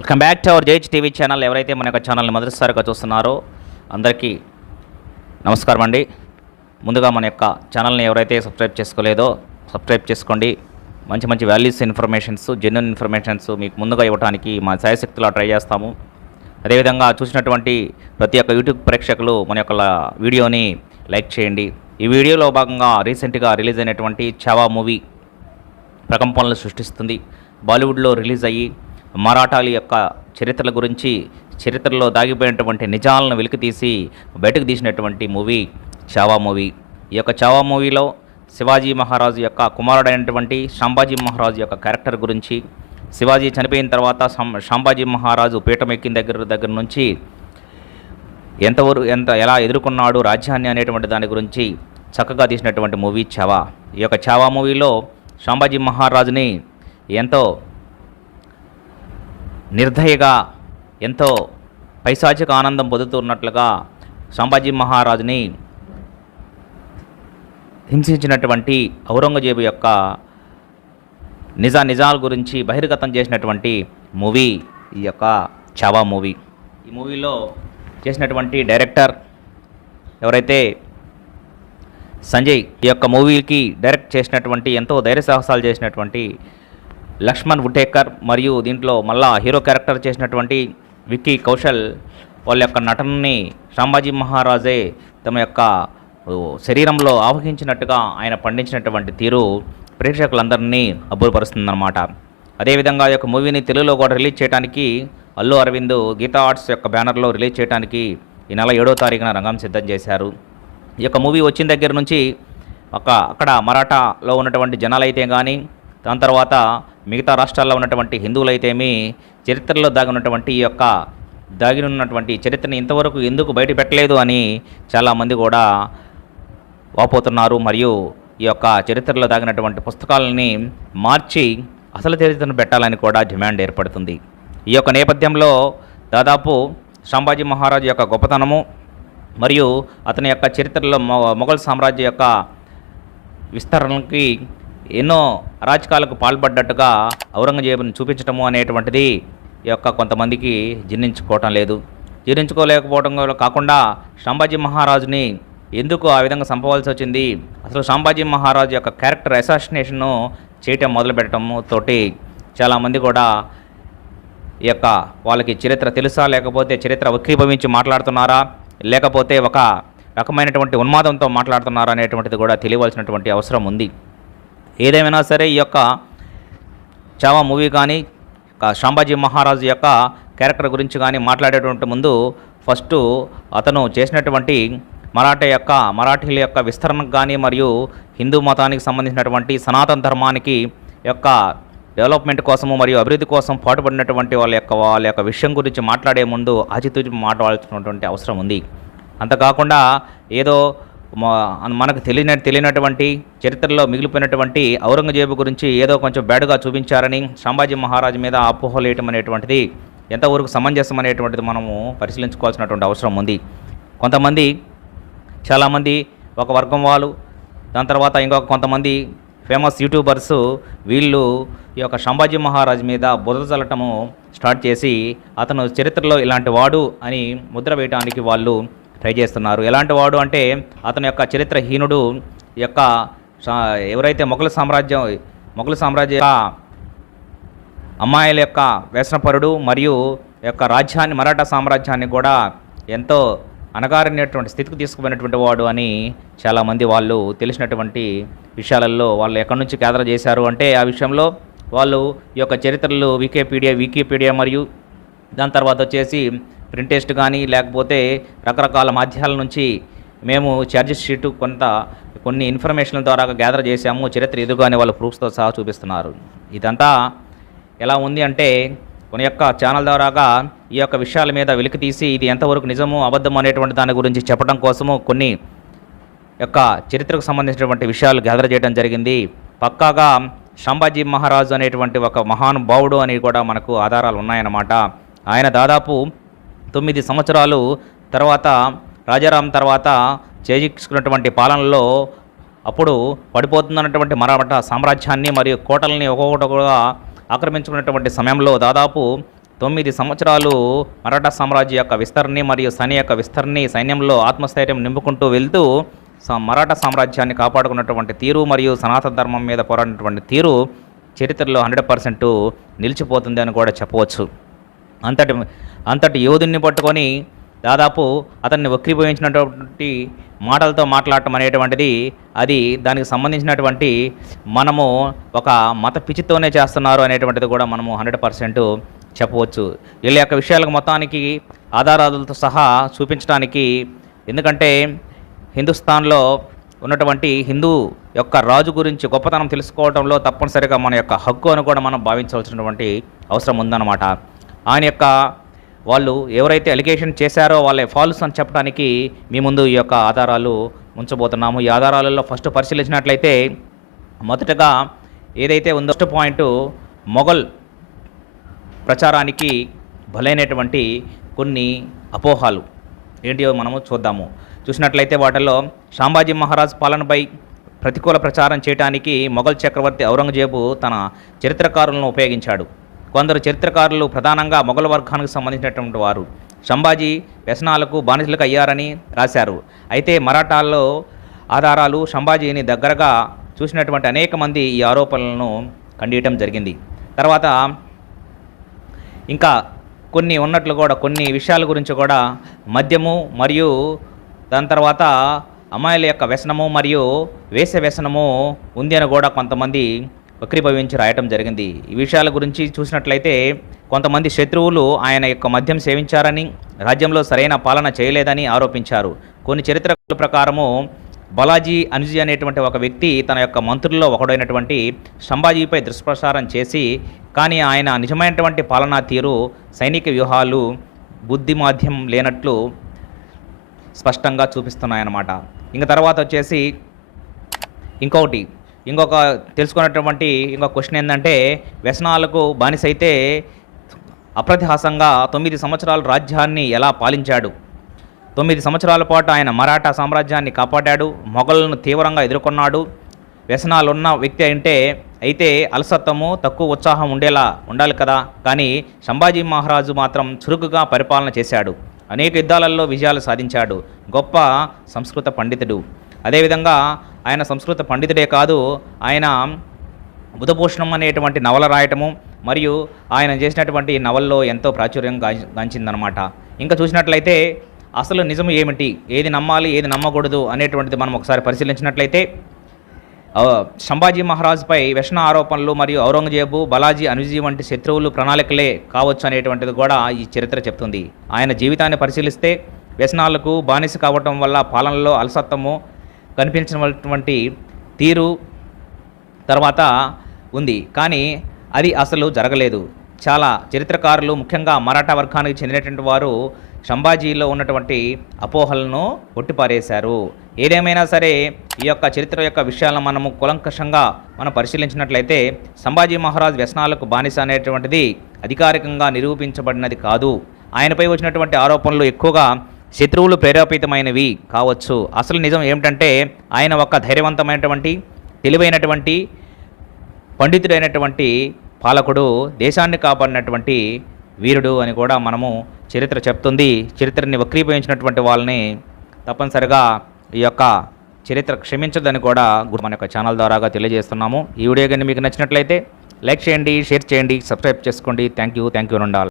Welcome back to our JH TV channel ఎవరైతే మన యొక్క ఛానల్ని మొదటిసారిగా చూస్తున్నారో అందరికీ నమస్కారం అండి. ముందుగా మన యొక్క ఛానల్ని ఎవరైతే సబ్స్క్రైబ్ చేసుకోలేదో సబ్స్క్రైబ్ చేసుకోండి. మంచి మంచి వాల్యూస్ ఇన్ఫర్మేషన్స్ జెన్యున్ ఇన్ఫర్మేషన్స్ మీకు ముందుగా ఇవ్వడానికి మా శాయశక్తిలో ట్రై చేస్తాము. అదేవిధంగా చూసినటువంటి ప్రతి ఒక్క యూట్యూబ్ ప్రేక్షకులు మన యొక్క వీడియోని లైక్ చేయండి. ఈ వీడియోలో భాగంగా రీసెంట్గా రిలీజ్ అయినటువంటి చావా మూవీ ప్రకంపనలు సృష్టిస్తుంది. బాలీవుడ్లో రిలీజ్ అయ్యి మరాఠాల యొక్క చరిత్రల గురించి చరిత్రలో దాగిపోయినటువంటి నిజాలను వెలికితీసి బయటకు తీసినటువంటి మూవీ చావా మూవీ. ఈ యొక్క చావా మూవీలో శివాజీ మహారాజు యొక్క కుమారుడైనటువంటి సంభాజీ మహారాజు యొక్క క్యారెక్టర్ గురించి శివాజీ చనిపోయిన తర్వాత సంభాజీ మహారాజు పీఠం ఎక్కిన దగ్గర దగ్గర నుంచి ఎంతవరకు ఎంత ఎలా ఎదుర్కొన్నాడు రాజ్యాన్ని అనేటువంటి దాని గురించి చక్కగా తీసినటువంటి మూవీ చావా. ఈ యొక్క చావా మూవీలో సంభాజీ మహారాజుని ఎంతో నిర్దయగా ఎంతో పైశాచిక ఆనందం పొందుతున్నట్లుగా సంభాజీ మహారాజుని హింసించినటువంటి ఔరంగజేబు యొక్క నిజ నిజాల గురించి బహిర్గతం చేసినటువంటి మూవీ ఈ యొక్క చావా మూవీ. ఈ మూవీలో చేసినటువంటి డైరెక్టర్ ఎవరైతే సంజయ్ ఈ యొక్క మూవీకి డైరెక్ట్ చేసినటువంటి ఎంతో ధైర్య సాహసాలు చేసినటువంటి లక్ష్మణ్ ఉటేకర్ మరియు దీంట్లో మళ్ళా హీరో క్యారెక్టర్ చేసినటువంటి విక్కీ కౌశల్ వాళ్ళ యొక్క నటనని సంభాజీ మహారాజే తమ యొక్క శరీరంలో ఆవహించినట్టుగా ఆయన పండించినటువంటి తీరు ప్రేక్షకులందరినీ అబ్బురపరుస్తుందన్నమాట. అదేవిధంగా ఈ యొక్క మూవీని తెలుగులో కూడా రిలీజ్ చేయడానికి అల్లు అరవింద్ గీతా ఆర్ట్స్ యొక్క బ్యానర్లో రిలీజ్ చేయడానికి ఈ నెల ఏడో తారీఖున రంగం సిద్ధం చేశారు. ఈ యొక్క మూవీ వచ్చిన దగ్గర నుంచి ఒక అక్కడ మరాఠాలో ఉన్నటువంటి జనాలైతే కానీ దాని తర్వాత మిగతా రాష్ట్రాల్లో ఉన్నటువంటి హిందువులైతేమి చరిత్రలో దాగి ఉన్నటువంటి ఈ యొక్క దాగి ఉన్నటువంటి చరిత్రని ఇంతవరకు ఎందుకు బయట పెట్టలేదు అని చాలామంది కూడా వాపోతున్నారు. మరియు ఈ యొక్క చరిత్రలో దాగినటువంటి పుస్తకాలని మార్చి అసలు చరిత్రను పెట్టాలని కూడా డిమాండ్ ఏర్పడుతుంది. ఈ యొక్క నేపథ్యంలో దాదాపు సంభాజీ మహారాజు యొక్క గొప్పతనము మరియు అతని యొక్క చరిత్రలో మొఘల్ సామ్రాజ్య యొక్క విస్తరణకి ఎన్నో అరాచకాలకు పాల్పడ్డట్టుగా ఔరంగజేబుని చూపించటము అనేటువంటిది ఈ యొక్క కొంతమందికి జీర్ణించుకోవటం లేదు. జీర్ణించుకోలేకపోవటం కాకుండా సంభాజీ మహారాజుని ఎందుకు ఆ విధంగా చంపవలసి వచ్చింది? అసలు సంభాజీ మహారాజు యొక్క క్యారెక్టర్ అసాసినేషన్ను చేయటం మొదలు తోటి చాలామంది కూడా ఈ యొక్క వాళ్ళకి చరిత్ర తెలుసా? లేకపోతే చరిత్ర వక్రీభవించి మాట్లాడుతున్నారా? లేకపోతే ఒక రకమైనటువంటి ఉన్మాదంతో మాట్లాడుతున్నారా? అనేటువంటిది కూడా తెలియవలసినటువంటి అవసరం ఉంది. ఏదేమైనా సరే ఈ యొక్క చావా మూవీ కానీ క- శాంబాజీ మహారాజు యొక్క క్యారెక్టర్ గురించి కానీ మాట్లాడేటువంటి ముందు ఫస్ట్ అతను చేసినటువంటి మరాఠా యొక్క మరాఠీల యొక్క విస్తరణకు కానీ మరియు హిందూ మతానికి సంబంధించినటువంటి సనాతన ధర్మానికి యొక్క డెవలప్మెంట్ కోసము మరియు అభివృద్ధి కోసం పాటుపడినటువంటి వాళ్ళ యొక్క వాళ్ళ యొక్క విషయం గురించి మాట్లాడే ముందు ఆచితూచి మాట్లాడాల్సినటువంటి అవసరం ఉంది. అంతకాకుండా ఏదో మనకు తెలియన తెలియనటువంటి చరిత్రలో మిగిలిపోయినటువంటి ఔరంగజేబు గురించి ఏదో కొంచెం బ్యాడ్గా చూపించారని సంభాజీ మహారాజు మీద అపోహలేయటం అనేటువంటిది ఎంతవరకు సమంజసం అనేటువంటిది మనము పరిశీలించుకోవాల్సినటువంటి అవసరం ఉంది. కొంతమంది చాలామంది ఒక వర్గం వాళ్ళు దాని తర్వాత ఇంకొక కొంతమంది ఫేమస్ యూట్యూబర్స్ వీళ్ళు ఈ యొక్క సంభాజీ మహారాజ్ మీద బురద చల్లటము స్టార్ట్ చేసి అతను చరిత్రలో ఇలాంటి వాడు అని ముద్ర వేయడానికి వాళ్ళు ట్రై చేస్తున్నారు. ఎలాంటి వాడు అంటే అతని యొక్క చరిత్రహీనుడు ఈ యొక్క సా- ఎవరైతే మొఘల సామ్రాజ్యం మొఘల సామ్రాజ్య అమ్మాయిల యొక్క వ్యసనపరుడు మరియు యొక్క రాజ్యాన్ని మరాఠా సామ్రాజ్యాన్ని కూడా ఎంతో అనగారినటువంటి స్థితికి తీసుకుపోయినటువంటి వాడు అని చాలామంది వాళ్ళు తెలిసినటువంటి విషయాలలో వాళ్ళు ఎక్కడి నుంచి కేంద్ర చేశారు అంటే ఆ విషయంలో వాళ్ళు ఈ యొక్క చరిత్రలు వికీపీడియా వికీపీడియా మరియు దాని తర్వాత వచ్చేసి ప్రింట్ టెస్ట్ కానీ లేకపోతే రకరకాల మాధ్యాల నుంచి మేము ఛార్జ్ షీట్ కొంత కొన్ని ఇన్ఫర్మేషన్ల ద్వారా గ్యాదర్ చేశాము. చరిత్ర ఎదుగు అని వాళ్ళు ప్రూఫ్స్తో సహా చూపిస్తున్నారు. ఇదంతా ఎలా ఉంది అంటే కొన్ని యొక్క ఛానల్ ద్వారాగా ఈ యొక్క విషయాల మీద వెలికి తీసి ఇది ఎంతవరకు నిజము అబద్ధం అనేటువంటి దాని గురించి చెప్పడం కోసము కొన్ని యొక్క చరిత్రకు సంబంధించినటువంటి విషయాలు గ్యాదర్ చేయడం జరిగింది. పక్కాగా సంభాజీ మహారాజు అనేటువంటి ఒక మహానుభావుడు అని కూడా మనకు ఆధారాలు ఉన్నాయన్నమాట. ఆయన దాదాపు తొమ్మిది సంవత్సరాలు తర్వాత రాజారాం తర్వాత చేజిక్కున్నటువంటి పాలనలో అప్పుడు పడిపోతున్నటువంటి మరాఠా సామ్రాజ్యాన్ని మరియు కోటల్ని ఒక్కొక్కటిగా కూడా ఆక్రమించుకున్నటువంటి సమయంలో దాదాపు తొమ్మిది సంవత్సరాలు మరాఠా సామ్రాజ్య యొక్క విస్తరణని మరియు శని యొక్క విస్తరణని సైన్యంలో ఆత్మస్థైర్యం నింపుకుంటూ వెళ్తూ మరాఠా సామ్రాజ్యాన్ని కాపాడుకున్నటువంటి తీరు మరియు సనాతన ధర్మం మీద పోరాడినటువంటి తీరు చరిత్రలో హండ్రెడ్ పర్సెంట్ నిలిచిపోతుంది అని కూడా చెప్పవచ్చు. అంతటి అంతటి యోధుని పట్టుకొని దాదాపు అతన్ని వక్రీభవించినటువంటి మాటలతో మాట్లాడటం అనేటువంటిది అది దానికి సంబంధించినటువంటి మనము ఒక మత పిచ్చితోనే చేస్తున్నారు అనేటువంటిది కూడా మనము హండ్రెడ్ పర్సెంట్ చెప్పవచ్చు. వీళ్ళ యొక్క విషయాలకు మొత్తానికి ఆధారాలతో సహా చూపించడానికి ఎందుకంటే హిందుస్థాన్లో ఉన్నటువంటి హిందూ యొక్క రాజు గురించి గొప్పతనం తెలుసుకోవడంలో తప్పనిసరిగా మన యొక్క హక్కు అని కూడా మనం భావించవలసినటువంటి అవసరం ఉందన్నమాట. ఆయన యొక్క వాళ్ళు ఎవరైతే అలిగేషన్ చేశారో వాళ్ళే ఫాల్స్ అని చెప్పడానికి మీ ముందు ఈ యొక్క ఆధారాలు ఉంచబోతున్నాము. ఈ ఆధారాలలో ఫస్ట్ పరిశీలించినట్లయితే మొదటగా ఏదైతే ఉందో ఫస్ట్ పాయింట్ మొఘల్ ప్రచారానికి బలైనటువంటి కొన్ని అపోహాలు. ఏంటియో మనము చూద్దాము. చూసినట్లయితే వాటిలో షాంబాజీ మహారాజ్ పాలనపై ప్రతికూల ప్రచారం చేయడానికి మొఘల్ చక్రవర్తి ఔరంగజేబు తన చరిత్రకారులను ఉపయోగించాడు. కొందరు చరిత్రకారులు ప్రధానంగా మొఘల్ వర్గానికి సంబంధించినటువంటి వారు. సంభాజీ వ్యసనాలకు బానిసలకు అయ్యారని రాశారు. అయితే మరాఠాల్లో ఆధారాలు సంభాజీని దగ్గరగా చూసినటువంటి అనేక మంది ఈ ఆరోపణలను ఖండియటం జరిగింది. తర్వాత ఇంకా కొన్ని ఉన్నట్లు కూడా కొన్ని విషయాల గురించి కూడా మద్యము మరియు దాని తర్వాత అమ్మాయిల యొక్క వ్యసనము మరియు వేస వ్యసనము ఉంది అని కూడా కొంతమంది వక్రీభవించి రాయటం జరిగింది. ఈ విషయాల గురించి చూసినట్లయితే కొంతమంది శత్రువులు ఆయన యొక్క మద్యం సేవించారని రాజ్యంలో సరైన పాలన చేయలేదని ఆరోపించారు. కొన్ని చరిత్రల ప్రకారము బాలాజీ అనుజీ అనేటువంటి ఒక వ్యక్తి తన యొక్క మంత్రుల్లో ఒకడైనటువంటి సంభాజీపై దుష్ప్రచారం చేసి కానీ ఆయన నిజమైనటువంటి పాలనా తీరు సైనిక వ్యూహాలు బుద్ధిమాధ్యం లేనట్లు స్పష్టంగా చూపిస్తున్నాయన్నమాట. ఇంక తర్వాత వచ్చేసి ఇంకొకటి. ఇంకొక తెలుసుకున్నటువంటి ఇంకొక క్వశ్చన్ ఏంటంటే వ్యసనాలకు బానిసైతే అప్రతిహాసంగా తొమ్మిది సంవత్సరాలు రాజ్యాన్ని ఎలా పాలించాడు? తొమ్మిది సంవత్సరాల పాటు ఆయన మరాఠా సామ్రాజ్యాన్ని కాపాడాడు మొఘలను తీవ్రంగా ఎదుర్కొన్నాడు. వ్యసనాలున్న వ్యక్తి అంటే అయితే అలసత్వము తక్కువ ఉత్సాహం ఉండేలా ఉండాలి కదా. కానీ సంభాజీ మహారాజు మాత్రం చురుకుగా పరిపాలన చేశాడు. అనేక యుద్ధాలలో విజయాలు సాధించాడు. గొప్ప సంస్కృత పండితుడు. అదేవిధంగా ఆయన సంస్కృత పండితుడే కాదు ఆయన బుధభూషణం అనేటువంటి నవల రాయటము మరియు ఆయన చేసినటువంటి నవల్లో ఎంతో ప్రాచుర్యం గాంచిందనమాట ఇంకా చూసినట్లయితే అసలు నిజం ఏమిటి? ఏది నమ్మాలి ఏది నమ్మకూడదు అనేటువంటిది మనం ఒకసారి పరిశీలించినట్లయితే సంభాజీ మహారాజుపై వ్యసన ఆరోపణలు మరియు ఔరంగజేబు బలాజీ అనుజీ వంటి శత్రువులు ప్రణాళికలే కావచ్చు అనేటువంటిది కూడా ఈ చరిత్ర చెప్తుంది. ఆయన జీవితాన్ని పరిశీలిస్తే వ్యసనాలకు బానిస కావటం వల్ల పాలనలో అలసత్వము కనిపించినటువంటి తీరు తర్వాత ఉంది. కానీ అది అసలు జరగలేదు. చాలా చరిత్రకారులు ముఖ్యంగా మరాఠా వర్గానికి చెందినటువంటి వారు సంభాజీలో ఉన్నటువంటి అపోహలను కొట్టిపారేశారు. ఏదేమైనా సరే ఈ యొక్క చరిత్ర యొక్క విషయాలను మనము కులంకషంగా మనం పరిశీలించినట్లయితే సంభాజీ మహారాజ్ వ్యసనాలకు బానిస అనేటువంటిది అధికారికంగా నిరూపించబడినది కాదు. ఆయనపై వచ్చినటువంటి ఆరోపణలు ఎక్కువగా శత్రువులు ప్రేరేపితమైనవి కావచ్చు. అసలు నిజం ఏమిటంటే ఆయన ఒక ధైర్యవంతమైనటువంటి తెలివైనటువంటి పండితుడైనటువంటి పాలకుడు దేశాన్ని కాపాడినటువంటి వీరుడు అని కూడా మనము చరిత్ర చెప్తుంది. చరిత్రని వక్రీభవించినటువంటి వాళ్ళని తప్పనిసరిగా ఈ యొక్క చరిత్ర క్షమించదని కూడా మన యొక్క ఛానల్ ద్వారాగా తెలియజేస్తున్నాము. ఈ వీడియో కానీ మీకు నచ్చినట్లయితే లైక్ చేయండి షేర్ చేయండి సబ్స్క్రైబ్ చేసుకోండి. థ్యాంక్ యూ థ్యాంక్ యూ ఉండాలి